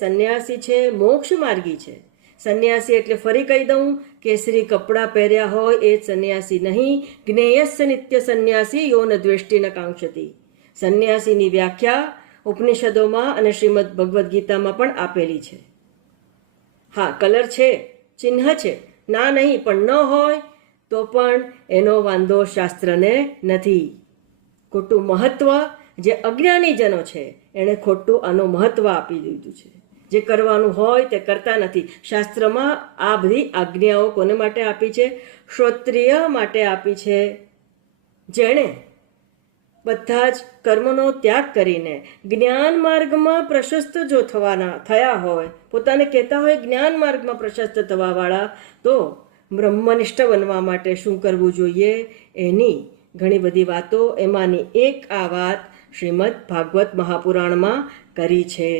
સંન્યાસી છે મોક્ષ માર્ગી છે. સંન્યાસી એટલે ફરી કહી દઉં, કેસરી કપડાં પહેર્યા હોય એ જ સંન્યાસી નહીં. જ્ઞેયસ્ય નિત્ય સંન્યાસી યો ન દ્વેષ્ટિ ન કાંક્ષતિ. સંન્યાસીની વ્યાખ્યા ઉપનિષદોમાં અને શ્રીમદ ભગવદ્ ગીતામાં પણ આપેલી છે. હા, કલર છે, ચિહ્ન છે, ના નહીં પણ ન હોય તો પણ એનો વાંધો શાસ્ત્રને નથી. ખોટું મહત્વ જે અજ્ઞાનીજનો છે એણે ખોટું આનું મહત્વ આપી દીધું છે. જે કરવાનું હોય તે કરતા નથી. શાસ્ત્રમાં આ બધી આજ્ઞાઓ કોને માટે આપી છે? શ્રોત્રિય માટે આપી છે, જેણે બધા જ કર્મનો ત્યાગ કરીને જ્ઞાન માર્ગમાં પ્રશસ્ત જો થયા હોય, પોતાને કહેતા હોય જ્ઞાન માર્ગમાં પ્રશસ્ત થવાવાળા, તો બ્રહ્મનિષ્ઠ બનવા માટે શું કરવું જોઈએ એની ઘણી બધી વાતો, એમાંની એક આ વાત શ્રીમદ ભાગવત મહાપુરાણમાં કરી છે.